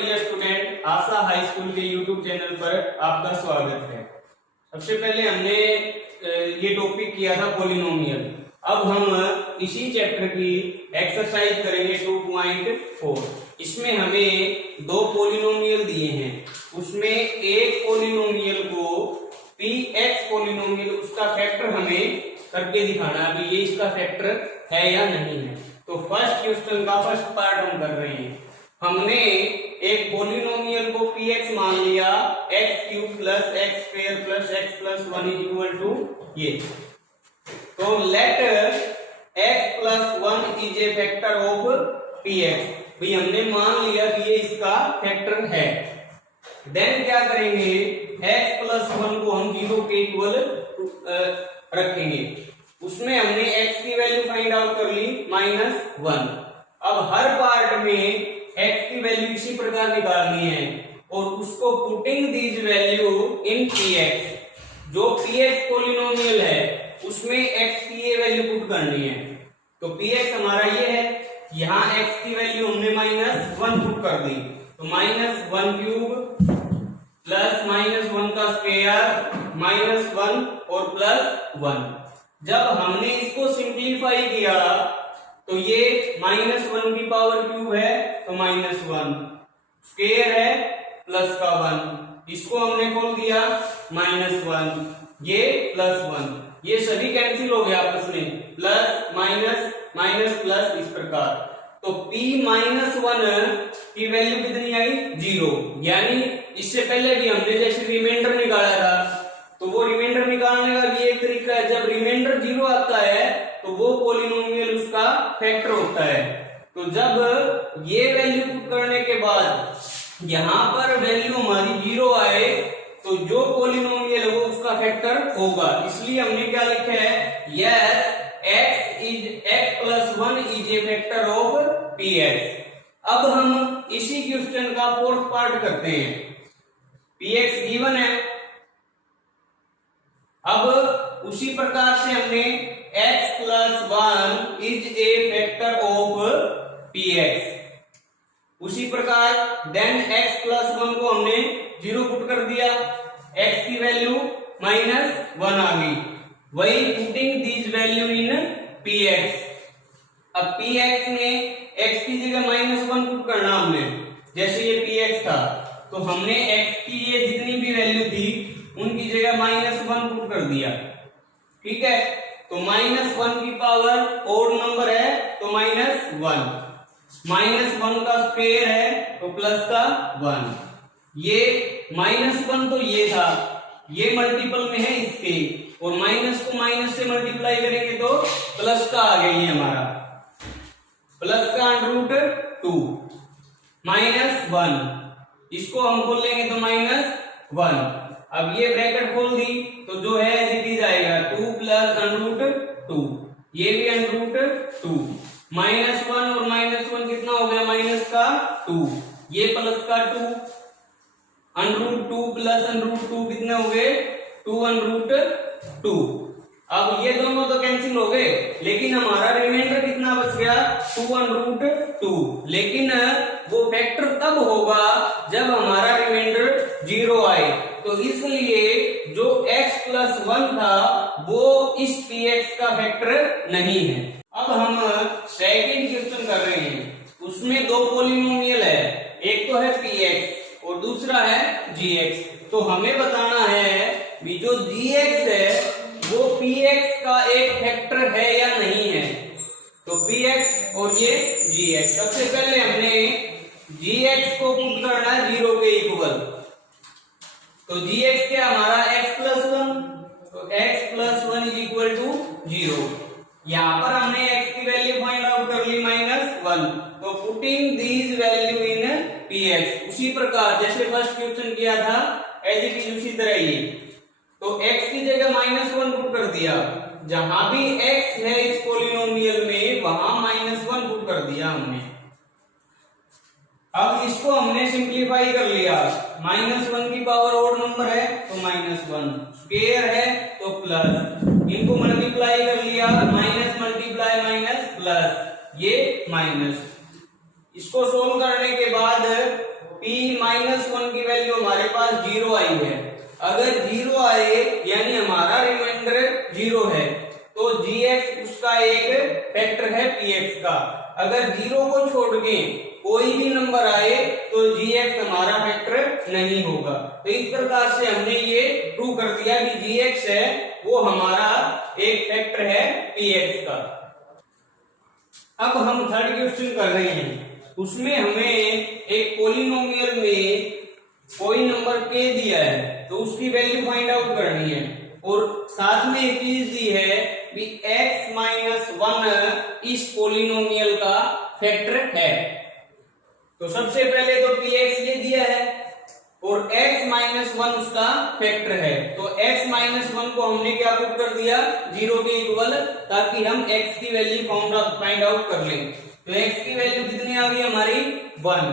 Dear student, आशा high school के YouTube channel पर आपका स्वागत है। सबसे पहले हमने ये टॉपिक किया था पॉलिनोमियल। अब हम इसी चैप्टर की एक्सरसाइज करेंगे 2.4। इसमें हमें दो पॉलिनोमियल दिए हैं, उसमें एक पॉलिनोमियल को px पॉलिनोमियल उसका फैक्टर हमें करके दिखाना है कि ये इसका फैक्टर है या नहीं है। तो फर्स्ट क्वेश्चन का फर्स्ट पार्ट हम कर रहे हैं। हमने एक पॉलिनोमियल को px मान लिया, x cube plus x square plus x plus 1 is equal to ये। तो let x plus 1 is a factor of px। भाई हमने मान लिया कि ये इसका फैक्टर है। देन क्या करेंगे, x प्लस 1 को हम 0 के इक्वल रखेंगे। उसमें हमने x की वैल्यू फाइंड आउट कर ली -1। अब हर पार्ट में x की वैल्यू इसी प्रकार निकालनी है और उसको putting these value in px। जो px पॉलिनोमियल है उसमें x की ये वैल्यू पुट करनी है। तो px हमारा ये है, यहाँ x की वैल्यू हमने -1 पुट कर दी। तो -1 क्यूब प्लस -1 का स्क्वायर -1 और +1। जब हमने इसको सिंप्लीफाई किया तो ये -1 की पावर क्यूब है तो -1 स्क्वायर है प्लस का 1, इसको हमने खोल दिया -1 ये +1, ये सभी कैंसिल हो गया आपस में, प्लस माइनस माइनस प्लस इस प्रकार। तो p-1 की वैल्यू कितनी आई 0। यानी इससे पहले भी हमने जैसे रिमाइंडर निकाला था तो वो रिमाइंडर निकालने का भी एक तरीका है। जब रिमाइंडर 0 आता है तो वो पॉलिनोमियल उसका फैक्टर होता है। तो जब ये वैल्यू पुट करने के बाद यहाँ पर वैल्यू हमारी 0 आए तो जो पॉलिनोमियल है वो उसका फैक्टर होगा। इसलिए हमने क्या लिखा है, yes x plus 1 is a factor of px। अब हम इसी क्वेश्चन का फोर्थ पार्ट करते हैं। px गिवन है, अब उसी प्रकार से हमने x plus 1 is a factor of px। उसी प्रकार देन x प्लस 1 को हमने 0 पुट कर दिया, x की वैल्यू -1 आ गई। वही putting this value in px। अब px में x की जगह -1 पुट करना हमने, जैसे ये px था तो हमने x की ये जितनी भी वैल्यू थी उनकी जगह -1 पुट कर दिया। ठीक है, तो -1 की पावर ओड नंबर है तो -1, -1 का स्क्वायर है तो प्लस का 1। ये -1 तो ये था, ये मल्टीपल में है इसके, और माइनस को माइनस से मल्टीप्लाई करेंगे तो प्लस का आ गया ये हमारा, प्लस का √2 -1, इसको हम खोल लेंगे तो -1। अब ये ब्रैकेट खोल दी तो जो है इट इज आएगा 2 प्लस √2, ये भी √2, -1 और -1 कितना हो गया, माइनस का 2, ये प्लस का 2, √2 प्लस √2 कितने हो गए 2√2। अब ये दोनों तो कैंसिल हो गए, लेकिन हमारा रिमाइंडर कितना बच गया 2√2। लेकिन वो फैक्टर तब होगा जब हमारा रिमाइंडर 0 आए। तो इसलिए जो x प्लस 1 था वो इस px का फैक्टर नहीं है। अब हम सेकंड क्वेश्चन कर रहे हैं, उसमें दो पॉलिनोमियल है, एक तो है px और दूसरा है gx। तो हमें बताना है भी जो gx है वो px का एक फैक्टर है या नहीं है। तो px और ये gx, सबसे पहले हमने gx को पुट करना है 0 के इक्वल। तो gx क्या हमारा x प्लस 1, तो x plus 1 is equal to 0। यहाँ पर हमने x की वैल्यू फाइंड आउट कर ली -1। तो putting these value in px, उसी प्रकार जैसे फर्स्ट क्वेश्चन किया था एज इट इज उसी तरह ही। तो x की जगह -1 पुट कर दिया, जहां भी x है इस पॉलिनोमियल में वहां -1 पुट कर दिया हमने। अब इसको हमने सिंप्लीफाई कर लिया, -1 की पावर ओड नंबर है तो -1, स्क्वायर है तो प्लस, इनको मल्टीप्लाई कर लिया, माइनस मल्टीप्लाई माइनस प्लस, ये माइनस। इसको सोल्व करने के बाद p पास 0 आई है। अगर 0 आए यानी हमारा रिमाइंडर 0 है तो gx उसका एक फैक्टर है px का। अगर 0 को छोड़ के कोई भी नंबर आए तो gx हमारा फैक्टर नहीं होगा। तो इस प्रकार से हमने ये प्रूव कर दिया कि gx है वो हमारा एक फैक्टर है px का। अब हम थर्ड क्वेश्चन कर रहे हैं, उसमें हमें एक पॉलिनोमियल में कोई नंबर k दिया है तो उसकी वैल्यू फाइंड आउट करनी है और साथ में एक चीज दी है कि x माइनस 1 इस पॉलिनोमियल का फैक्टर है। तो सबसे पहले तो px ये दिया है और x माइनस 1 उसका फैक्टर है। तो x माइनस 1 को हमने क्या पुट कर दिया 0 के इक्वल, ताकि हम x की वैल्यू फाइंड आउट कर लें। तो x की वैल्यू कितनी आ गई हमारी 1।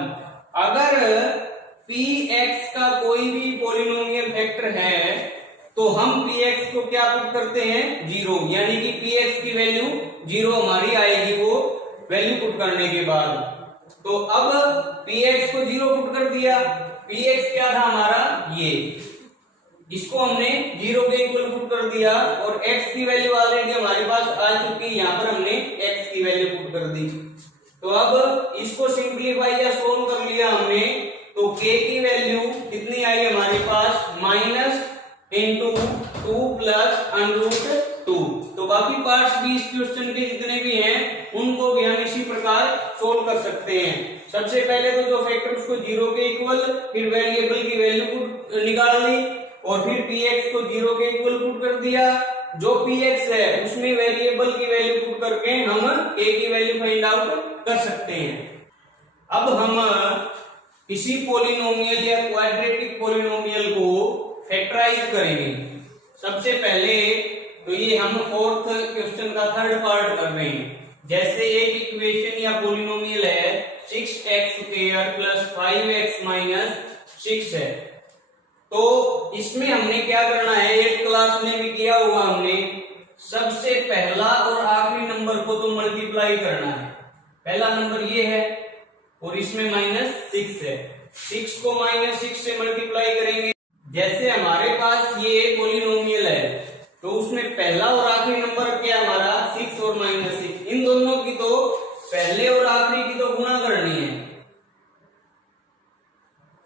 अगर px का कोई भी पॉलिनोमियल फैक्टर है तो हम px को क्या पुट करते हैं 0, यानी कि px की वैल्यू 0 हमारी आएगी वो वैल्यू पुट करने के बाद। तो अब px को 0 पुट कर दिया, px क्या था हमारा ये, इसको हमने 0 के इक्वल पुट कर दिया और x की वैल्यू ऑलरेडी हमारे पास आ चुकी, यहाँ पर हमने x की वैल्यू पुट कर दी। तो अब इसको सिंप्लीफाई या सोल्व कर लिया हमने, तो k की वैल्यू कितनी आई हमारे पास माइनस इंटू 2 प्लस √2। तो बाकी पार्ट्स भी इस क्वेश्चन के जितने भी हैं उनको भी हम इसी प्रकार सोल्व कर सकते हैं। सबसे पहले तो जो फैक्टर उसको 0 के इक्वल, फिर वेरिएबल की वैल्यू निकाल ली और फिर px को 0 के इक्वल पुट कर दिया। जो px है उसमें वेरिएबल की वैल्यू पुट करके हम k की वैल्यू फाइंड आउट कर सकते हैं। अब हम किसी पॉलिनोमियल या क्वाड्रेटिक पॉलिनोमियल को फैक्टराइज करेंगे। सबसे पहले तो ये हम फोर्थ क्वेश्चन का थर्ड पार्ट कर रहे हैं। जैसे एक इक्वेशन या पॉलिनोमियल है 6x² प्लस 5x माइनस 6 है, तो इसमें हमने क्या करना है, 8th क्लास में भी किया होगा हमने, सबसे पहला और आखिरी नंबर को तो मल्टीप्लाई करना है। पहला नंबर ये है और इसमें -6 है, 6 को -6 से मल्टीप्लाई करेंगे। जैसे हमारे पास ये पॉलिनोमियल है तो उसमें पहला और आखिरी नंबर क्या हमारा 6 और -6, इन दोनों की तो पहले और आखिरी की तो गुणा करनी है।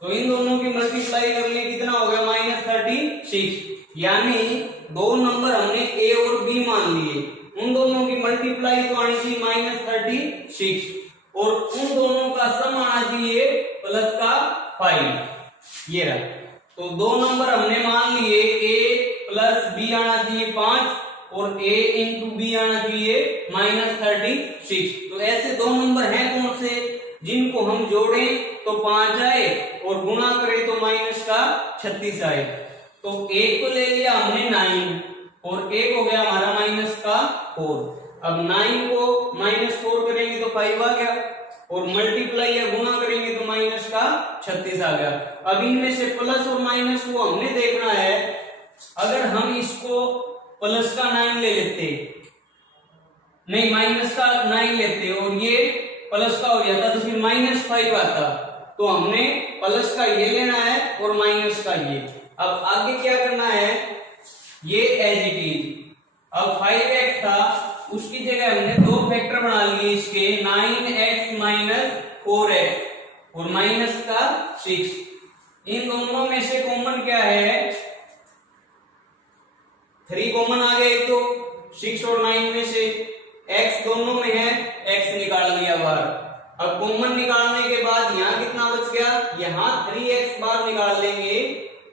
तो इन दोनों की मल्टीप्लाई कर ली, कितना हो गया -36, यानी दो नंबर हमने a और b मान लिए, उन दोनों की मल्टीप्लाई तो आनी चाहिए -36 और उन दोनों का सम आना चाहिए प्लस का 5। ये रहा, तो दो नंबर हमने मान लिए, a प्लस b आना चाहिए 5 और a इंटू b आना चाहिए -36। तो ऐसे दो नंबर हैं कौन से जिनको हम जोड़ें तो 5 आए और गुणा करें तो -36 आए। तो एक को ले लिया हमने 9 और एक हो गया हमारा -4। अब 9 को -4 करेंगे तो 5 आ गया और मल्टीप्लाई या गुणा करेंगे तो -36 आ गया। अब इनमें से प्लस और माइनस वो हमने देखना है। अगर हम इसको प्लस का 9 ले लेते, नहीं माइनस का 9 लेते और ये प्लस का हो जाता तो फिर -5 आता, तो हमने प्लस का ये लेना है और माइनस का ये। अब आगे क्या करना है, ये एज इट इज। अब 5x था उसकी जगह हमने दो फैक्टर बना लिए इसके, 9x माइनस 4x और माइनस का 6। इन दोनों में से कॉमन क्या है, 3 कॉमन आ गए, तो 6 और 9 में से x दोनों में है, x निकाल लिया बाहर। अब कॉमन निकालने के बाद यहाँ कितना बच गया, यहाँ 3x बाहर निकाल लेंगे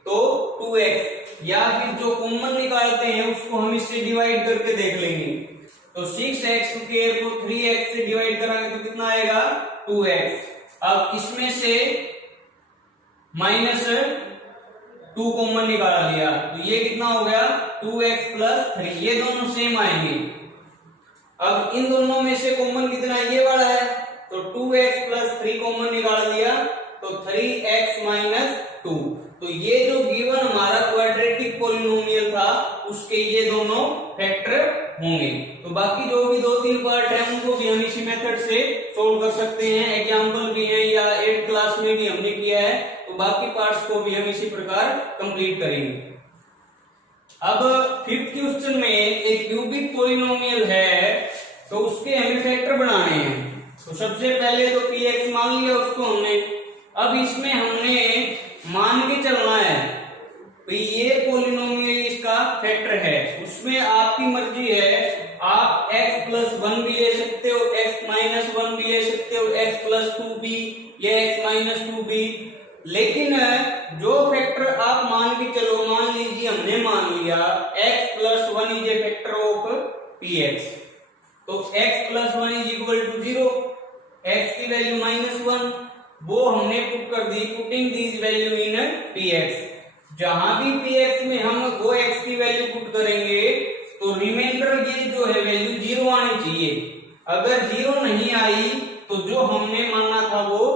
तो 2x, या फिर जो कॉमन निकालते हैं उसको हम इससे डिवाइड करके देख लेंगे। तो 6x को 3x से डिवाइड करांगे तो कितना आएगा 2x। अब इसमें से -2 कॉमन निकाल लिया तो ये कितना हो गया 2x प्लस 3, ये दोनों सेम आएंगे। अब इन दोनों में से कॉमन कितना, ये वाला है, तो 2x प्लस 3 कॉमन निकाल दिया तो 3x माइनस 2। तो ये जो गिवन हमारा क्वाड्रेटिक पॉलिनोमियल था उसके ये दोनों फैक्टर होंगे। तो बाकी जो भी 2-3 पार्ट है उनको भी हम इसी मेथड से सोल्व कर सकते हैं, एग्जांपल भी है या 8th क्लास में भी हमने किया है, तो बाकी पार्ट्स को भी हम इसी प्रकार कंप्लीट करेंगे। अब फिफ्थ क्वेश्चन में एक क्यूबिक पॉलिनोमियल है, तो उसके हमें फैक्टर बनाने हैं। तो सबसे पहले तो px मान लिया उसको हमने। अब इसमें हमने मान के चलना है, तो ये पॉलिनोमियल इसका फैक्टर है। उसमें आपकी मर्जी है, आप x प्लस 1 भी ले सकते हो, x माइनस 1 भी ले सकते हो, x प्लस 2 भी या x माइनस 2 भी। लेकिन जो फैक्टर आप मान के चलो, मान लीजिए हमने मान लिया x plus 1 is a factor of px, तो x plus 1 is equal to 0, x की वैल्यू माइनस 1, वो हमने पुट कर दी, putting this value in px। जहां भी px में हम वो x की वैल्यू पुट करेंगे तो रिमाइंडर ये जो है वैल्यू 0 आनी चाहिए। अगर 0 नहीं आई तो जो हमने माना था वो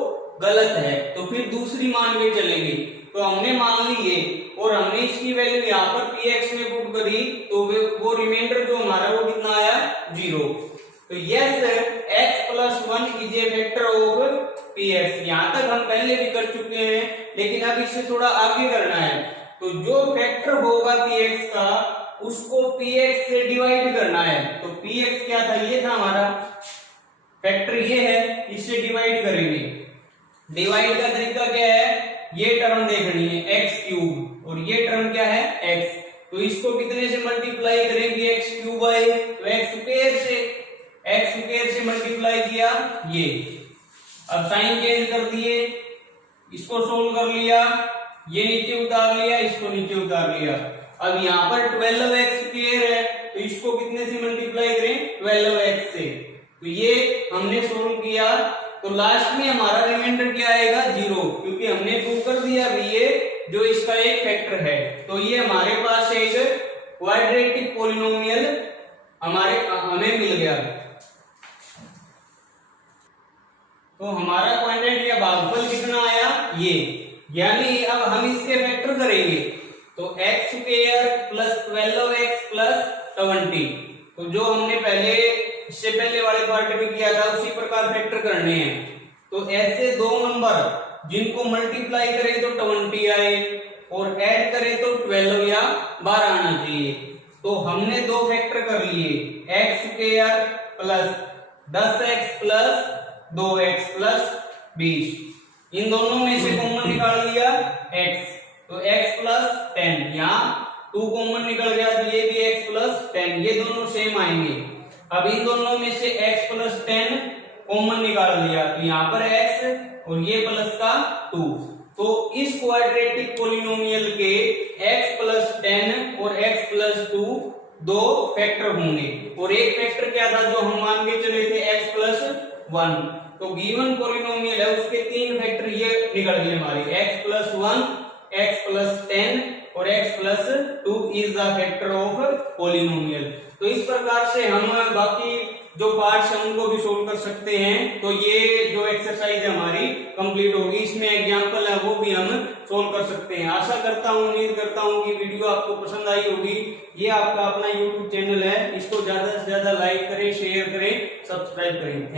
गलत है, तो फिर दूसरी मान के चलेंगे। तो हमने मान ली ये और हमने इसकी वैल्यू यहाँ पर px में पुट करी, तो वो रिमाइंडर जो हमारा वो कितना आया, 0। तो yes x plus 1 is a factor of px। यहाँ तक हम पहले भी कर चुके हैं, लेकिन अब इससे थोड़ा आगे करना है। तो जो फैक्टर होगा px का, उसको px से डिवाइड करना है। तो px क्या था, ये था हमारा फैक्टर, ये है, इससे डिवाइड करेंगे। डिवाइड का तरीका क्या है, ये टर्म देखनी है x क्यूब और ये टर्म क्या है x, तो इसको कितने से मल्टीप्लाई करेंगे, x क्यूब बाय तो x स्क्वायर से मल्टीप्लाई किया ये। अब साइन चेंज कर दिए, इसको सोल्व कर लिया, ये नीचे उतार लिया, इसको नीचे उतार लिया। अब यहाँ पर 12x स्क्वायर है, तो इसको कितने से मल्टीप्लाई करें, 12x से। तो ये हमने सोल्व किया, तो लास्ट में हमारा रिमाइंडर क्या आएगा, 0, क्योंकि हमने प्रूव कर दिया भी ये जो इसका एक फैक्टर है। तो ये हमारे पास एक क्वाड्रेटिक पॉलिनोमियल हमें मिल गया। तो हमारा क्वाड्रेंट या भागफल कितना आया, ये। यानी अब हम इसके फैक्टर करेंगे, तो x square plus 12x plus 20। तो जो हमने पहले इससे पहले वाले पार्ट में किया था उसी प्रकार फैक्टर करने हैं। तो ऐसे दो नंबर जिनको मल्टीप्लाई करें तो 20 आए और ऐड करें तो 12 या 12 आना चाहिए। तो हमने दो फैक्टर कर लिए, x square plus 10x plus 2x plus 20। इन दोनों में से कॉमन निकाल लिया x, तो x प्लस 10, यहाँ 2 कॉमन निकल गया, तो ये भी x प्लस 10, ये दोनों सेम आएंगे। अब इन दोनों में से x प्लस 10 कॉमन निकाल लिया, तो यहाँ पर x और ये प्लस का 2। तो इस क्वाड्रेटिक पॉलिनोमियल के x प्लस 10 और x प्लस 2 दो फैक्टर होंगे, और एक फैक्टर क्या था जो हम मान के चले थे, x प्लस 1। तो गिवन पॉलिनोमियल है उसके 3 फैक्टर ये निकल गए हमारे, x प्लस 1, x प्लस 10 और x plus 2 is the factor of polynomial. तो इस प्रकार से हम बाकी जो पार्ट्स हैं उनको भी सोल्व कर सकते हैं। तो ये जो एक्सरसाइज है हमारी कंप्लीट होगी, इसमें एग्जांपल है वो भी हम सोल्व कर सकते हैं। आशा करता हूँ, उम्मीद करता हूँ कि वीडियो आपको पसंद आई होगी। ये आपका अपना YouTube चैनल है, इसको ज्यादा से ज्यादा लाइक करें, शेयर करें, सब्सक्राइब करें।